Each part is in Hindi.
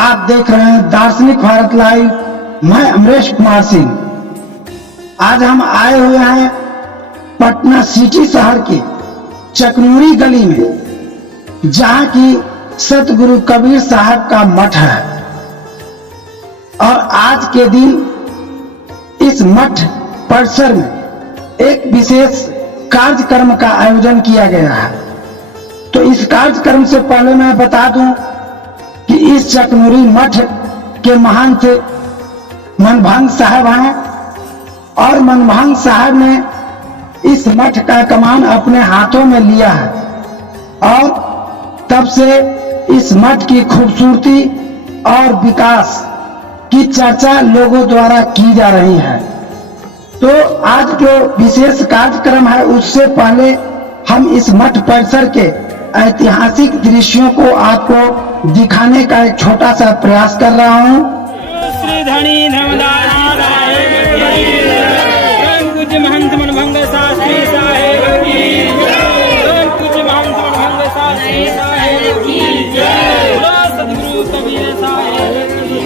आप देख रहे हैं दार्शनिक भारत लाइव। मैं अमरेश कुमार सिंह। आज हम आए हुए हैं पटना सिटी शहर के चकनूरी गली में, जहां की सतगुरु कबीर साहब का मठ है। और आज के दिन इस मठ परिसर में एक विशेष कार्यक्रम का आयोजन किया गया है। तो इस कार्यक्रम से पहले मैं बता दूं कि इस चकनूरी मठ के महंत मनभांग साहब हैं और मनभांग साहब ने इस मठ का कमान अपने हाथों में लिया है और तब से इस मठ की खूबसूरती और विकास की चर्चा लोगों द्वारा की जा रही है। तो आज जो विशेष कार्यक्रम है उससे पहले हम इस मठ परिसर के ऐतिहासिक दृश्यों को आपको दिखाने का एक छोटा सा प्रयास कर रहा हूँ। श्री धनी धर्मदास कुछ महंत मनभंग शास्त्री साहेब की कुछ महंत मनभंग शास्त्री साहेब की सतगुरु कबीर साहेब की।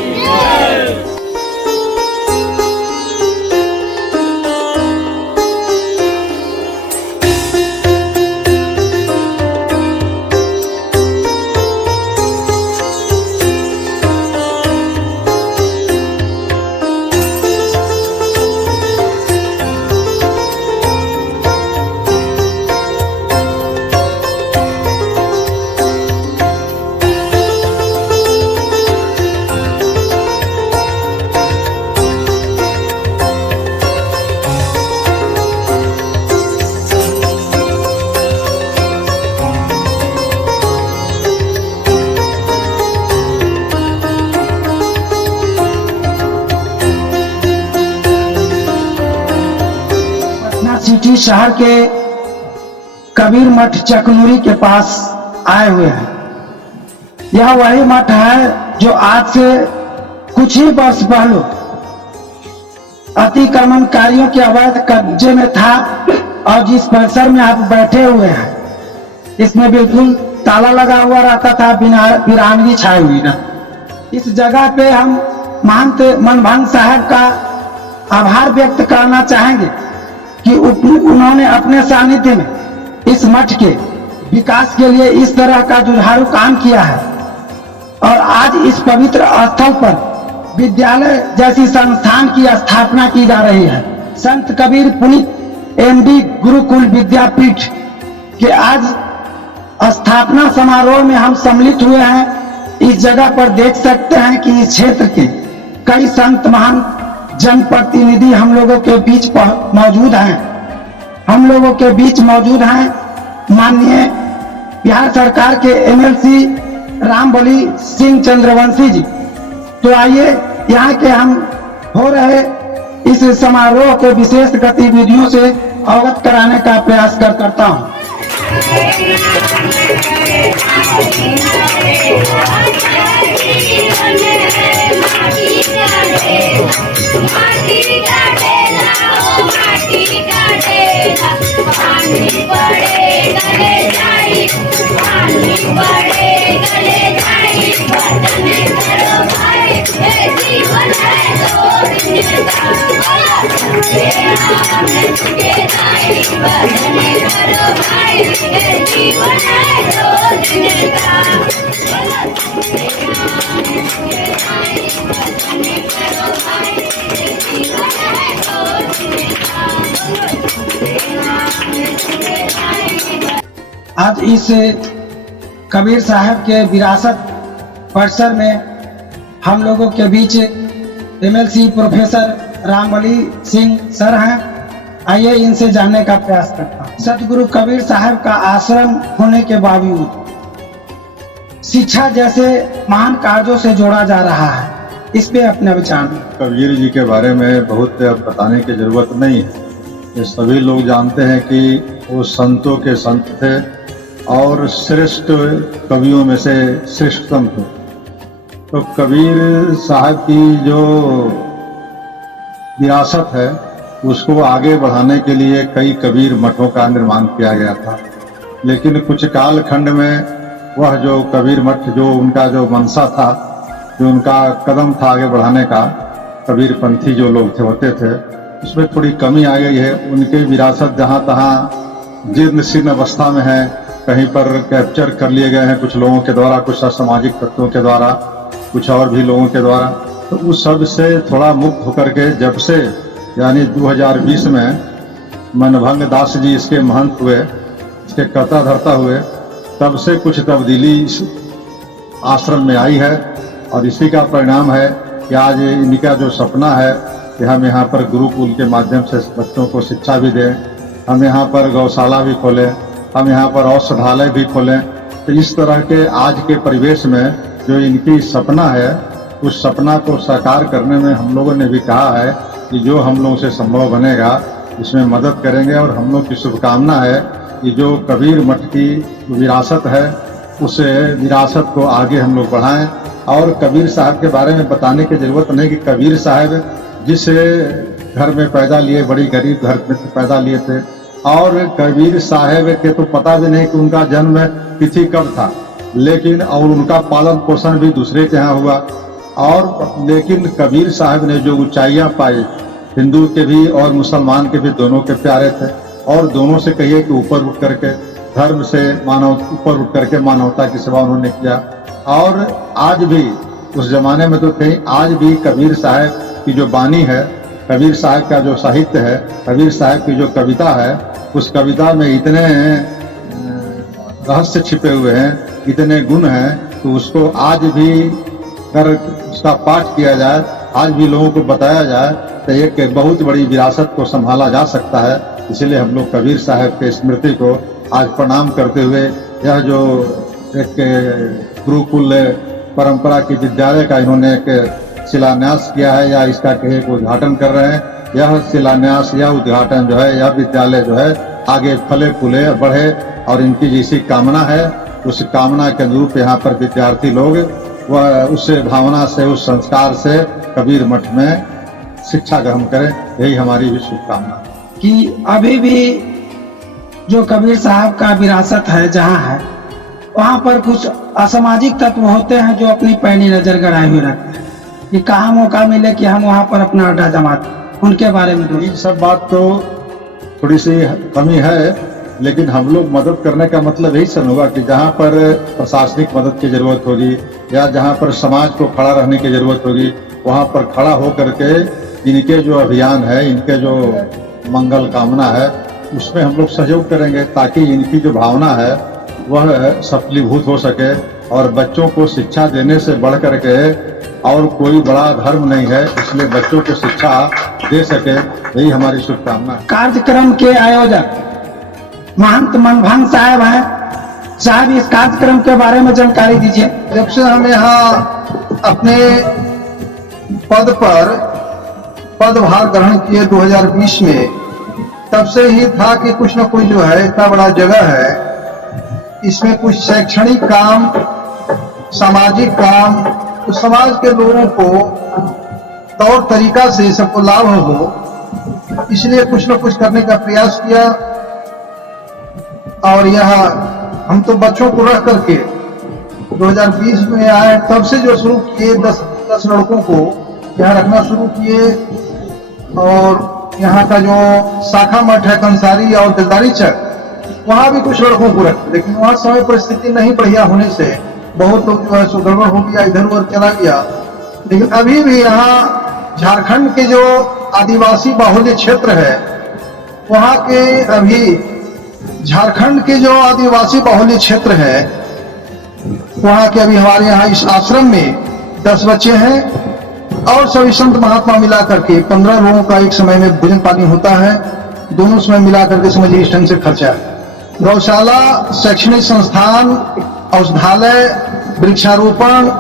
सिटी शहर के कबीर मठ चकनूरी के पास आए हुए हैं। यह वही मठ है जो आज से कुछ ही वर्ष पहले अतिक्रमणकारियों के अवैध कब्जे में था और जिस परिसर में आप बैठे हुए हैं इसमें बिल्कुल ताला लगा हुआ रहता था, बिना वीरानगी छाई हुई ना। इस जगह पे हम महंत मनभांग साहब का आभार व्यक्त करना चाहेंगे कि उन्होंने अपने सानिध्य में इस मठ के विकास के लिए इस तरह का जुझारू काम किया है और आज इस पवित्र स्थल पर विद्यालय जैसी संस्थान की स्थापना की जा रही है। संत कबीर पुनीत एमडी गुरुकुल विद्यापीठ के आज स्थापना समारोह में हम सम्मिलित हुए हैं। इस जगह पर देख सकते हैं कि इस क्षेत्र के कई संत महान जनप्रतिनिधि हम लोगों के बीच मौजूद हैं। हम लोगों के बीच मौजूद हैं माननीय बिहार सरकार के एमएलसी रामबली सिंह चंद्रवंशी जी। तो आइए यहाँ के हम हो रहे इस समारोह के विशेष गतिविधियों से अवगत कराने का प्रयास करता हूँ। आज इस कबीर साहब के विरासत परिसर में हम लोगों के बीच MLC professor Rambali Singh sir हैं। आइए इनसे जानने का प्रयास करता हूँ। सतगुरु कबीर साहब का आश्रम होने के बावजूद शिक्षा जैसे महान कार्यों से जोड़ा जा रहा है, इस पे अपने विचार दें। कबीर जी के बारे में बहुत बताने की जरूरत नहीं है। ये सभी लोग जानते हैं कि वो संतों के संत थे और श्रेष्ठ कवियों में से श्रेष्ठतम थे। तो कबीर साहब की जो विरासत है उसको आगे बढ़ाने के लिए कई कबीर मठों का निर्माण किया गया था, लेकिन कुछ काल खंड में वह जो कबीर मठ जो उनका जो मंशा था जो उनका कदम था आगे बढ़ाने का, कबीरपंथी जो लोग थे होते थे, उसमें थोड़ी कमी आ गई है। उनके विरासत जहाँ तहाँ जीर्ण शीर्ण अवस्था में है, कहीं पर कैप्चर कर लिए गए हैं कुछ लोगों के द्वारा, कुछ असामाजिक तत्वों के द्वारा, कुछ और भी लोगों के द्वारा। तो उस सब से थोड़ा मुक्त होकर के जब से यानी 2020 में मनभंग दास जी इसके महंत हुए, इसके कर्ता धर्ता हुए, तब से कुछ तब्दीली इस आश्रम में आई है। और इसी का परिणाम है कि आज इनका जो सपना है कि हम यहाँ पर गुरुकुल के माध्यम से बच्चों को शिक्षा भी दें, हम यहाँ पर गौशाला भी खोलें, हम यहाँ पर औषधालय भी खोलें। तो इस तरह के आज के परिवेश में जो इनकी सपना है, उस सपना को साकार करने में हम लोगों ने भी कहा है कि जो हम लोगों से संभव बनेगा इसमें मदद करेंगे। और हम लोग की शुभकामना है कि जो कबीर मठ की विरासत है, उस विरासत को आगे हम लोग बढ़ाएं। और कबीर साहब के बारे में बताने की जरूरत नहीं कि कबीर साहब जिस घर में पैदा लिए, बड़ी गरीब घर में पैदा लिए थे, और कबीर साहब के तो पता भी नहीं कि उनका जन्म तिथि कब था, लेकिन और उनका पालन पोषण भी दूसरे के यहाँ हुआ। और लेकिन कबीर साहब ने जो ऊंचाइयां पाई, हिंदू के भी और मुसलमान के भी दोनों के प्यारे थे, और दोनों से कहिए कि ऊपर उठ करके धर्म से ऊपर उठ करके मानवता की सेवा उन्होंने किया। और आज भी उस जमाने में तो थे, आज भी कबीर साहब की जो बानी है, कबीर साहब का जो साहित्य है, कबीर साहब की जो कविता है, उस कविता में इतने रहस्य छिपे हुए हैं, इतने गुण हैं, तो उसको आज भी अगर उसका पाठ किया जाए, आज भी लोगों को बताया जाए, तो एक बहुत बड़ी विरासत को संभाला जा सकता है। इसलिए हम लोग कबीर साहब के स्मृति को आज प्रणाम करते हुए यह जो एक गुरुकुल परंपरा की विद्यालय का इन्होंने एक शिलान्यास किया है, या इसका कहे उद्घाटन कर रहे हैं, यह शिलान्यास या उद्घाटन जो है, यह विद्यालय जो है आगे फले फूले बढ़े, और इनकी जैसी कामना है उस कामना के अनुरूप यहाँ पर विद्यार्थी लोग वह उस भावना से, उस संस्कार से कबीर मठ में शिक्षा ग्रहण करें। यही हमारी भी शुभकामना कि अभी भी जो कबीर साहब का विरासत है जहाँ है, वहाँ पर कुछ असामाजिक तत्व होते हैं जो अपनी पैनी नजर गड़ाए हुए रखते हैं कि कहाँ मौका मिले कि हम वहाँ पर अपना अड्डा जमा दें। उनके बारे में ये सब बात तो थोड़ी सी कमी है, लेकिन हम लोग मदद करने का मतलब यही सन होगा कि जहाँ पर प्रशासनिक मदद की जरूरत होगी, या जहाँ पर समाज को खड़ा रहने की जरूरत होगी, वहाँ पर खड़ा हो करके इनके जो अभियान है, इनके जो मंगल कामना है, उसमें हम लोग सहयोग करेंगे, ताकि इनकी जो भावना है वह सफलीभूत हो सके। और बच्चों को शिक्षा देने से बढ़ करके और कोई बड़ा धर्म नहीं है, इसलिए बच्चों को शिक्षा दे सके, यही हमारी शुभकामना है। कार्यक्रम के आयोजक महंत मनभंग साहब हैं। साहब, इस कार्यक्रम के बारे में जानकारी दीजिए। जब से हम यहाँ अपने पद पर पदभार ग्रहण किए 2020 में, तब से ही था कि कुछ न कुछ जो है, इतना बड़ा जगह है, इसमें कुछ शैक्षणिक काम, सामाजिक काम, कुछ समाज के लोगों को तौर तरीका से सबको लाभ हो, इसलिए कुछ न कुछ करने का प्रयास किया। और यह हम तो बच्चों को रख करके 2020 में आए, तब से जो शुरू किए 10 लड़कों को यहाँ रखना शुरू किए। और यहाँ का जो शाखा मठ है कंसारी और दिलदारी चक, वहाँ भी कुछ लड़कों को रखे, लेकिन वहाँ समय परिस्थिति नहीं बढ़िया होने से बहुत लोग जो है सो गड़बड़ हो गया, इधर उधर चला गया। लेकिन अभी भी यहाँ झारखंड के जो आदिवासी बाहुल्य क्षेत्र है, वहाँ के अभी झारखंड के जो आदिवासी बाहुल्य क्षेत्र है, वहाँ के अभी हमारे यहाँ इस आश्रम में 10 बच्चे हैं, और सभी संत महात्मा मिला करके 15 लोगों का एक समय में भोजन पानी होता है। दोनों समय मिला करके समझिए इस ढंग से खर्चा है। गौशाला, शैक्षणिक संस्थान, औषधालय, वृक्षारोपण,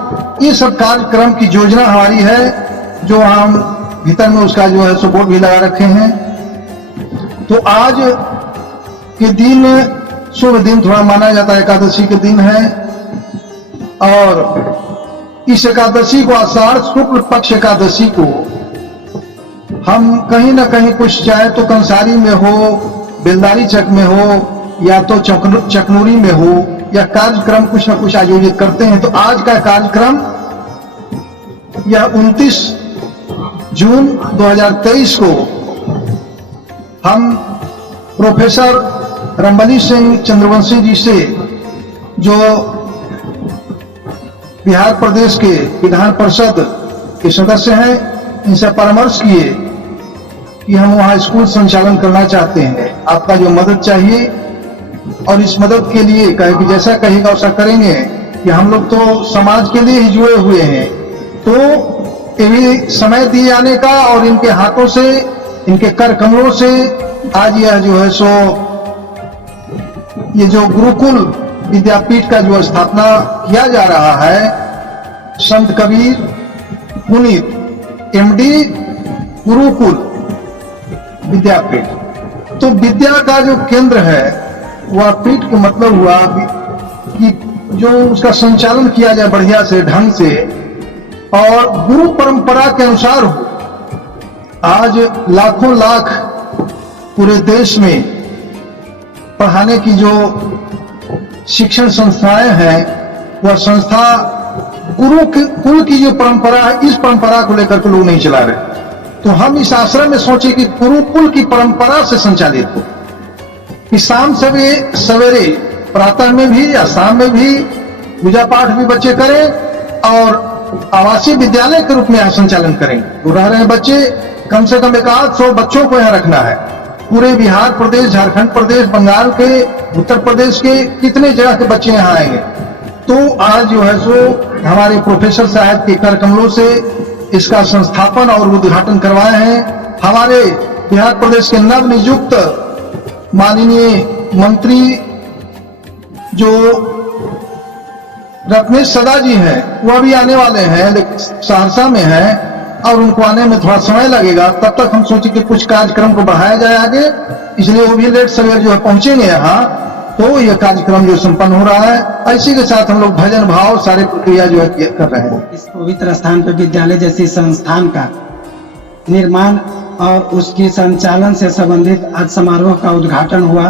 ये सब कार्यक्रम की योजना हमारी है, जो हम भीतर में उसका जो है सो बोर्ड भी लगा रखे हैं। तो आज के दिन शुभ दिन थोड़ा माना जाता है, एकादशी के दिन है, और इस एकादशी को, आषाढ़ शुक्ल पक्ष एकादशी को, हम कहीं ना कहीं कुछ, चाहे तो कंसारी में हो, बेलदारी चक में हो, या तो चकनूरी में हो, या कार्यक्रम कुछ ना कुछ आयोजित करते हैं। तो आज का कार्यक्रम यह 29 जून 2023 को हम प्रोफेसर रमबली सिंह चंद्रवंशी जी से, जो बिहार प्रदेश के विधान परिषद के सदस्य हैं, इनसे परामर्श किए कि हम वहां स्कूल संचालन करना चाहते हैं, आपका जो मदद चाहिए। और इस मदद के लिए कहे कि जैसा कहेगा वैसा करेंगे, कि हम लोग तो समाज के लिए ही जुड़े हुए हैं, तो ये भी समय दिए जाने का और इनके हाथों से, इनके कर कमलों से आज यह जो है सो ये जो गुरुकुल विद्यापीठ का जो स्थापना किया जा रहा है, संत कबीर पुनीत एमडी गुरुकुल विद्यापीठ। तो विद्या का जो केंद्र है, वह पीठ का मतलब हुआ कि जो उसका संचालन किया जाए बढ़िया से, ढंग से और गुरु परंपरा के अनुसार हो। आज लाखों लाख पूरे देश में पढ़ाने की जो शिक्षण संस्थाएं हैं, वह संस्था गुरुकुल की जो परंपरा है, इस परंपरा को लेकर के लोग नहीं चला रहे। तो हम इस आश्रम में सोचे कि गुरुकुल की परंपरा से संचालित हो, कि शाम सवेरे प्रातः में भी या शाम में भी पूजा पाठ भी बच्चे करें और आवासीय विद्यालय के रूप में यहाँ संचालन करेंगे। तो रह रहे बच्चे कम से कम 100 बच्चों को यहाँ रखना है। पूरे बिहार प्रदेश, झारखंड प्रदेश, बंगाल के, उत्तर प्रदेश के कितने जगह के बच्चे यहाँ आएंगे। तो आज जो है सो हमारे प्रोफेसर साहब के कर कमलों से इसका संस्थापन और उद्घाटन करवाए हैं। हमारे बिहार प्रदेश के नव नियुक्त माननीय मंत्री जो रत्नेश सदा जी हैं, वह भी आने वाले हैं, लेकिन सहरसा में हैं और उनको आने में थोड़ा समय लगेगा। तब तक हम सोचे कि कुछ कार्यक्रम को बढ़ाया जाए आगे, इसलिए वो भी लेट सवेर जो है पहुंचेंगे यहाँ, तो यह कार्यक्रम जो संपन्न हो रहा है। इसी के साथ हम लोग भजन भाव सारी प्रक्रिया जो है कर रहे हैं। इस पवित्र स्थान पर विद्यालय जैसी संस्थान का निर्माण और उसकी संचालन से संबंधित आज समारोह का उद्घाटन हुआ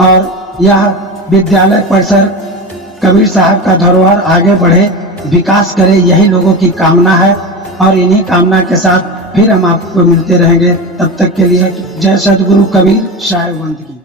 और यह विद्यालय परिसर कबीर साहब का धरोहर आगे बढ़े, विकास करे, यही लोगों की कामना है। और इन्हीं कामना के साथ फिर हम आपको मिलते रहेंगे। तब तक के लिए जय सद्गुरु कबीर साहिब बंदगी।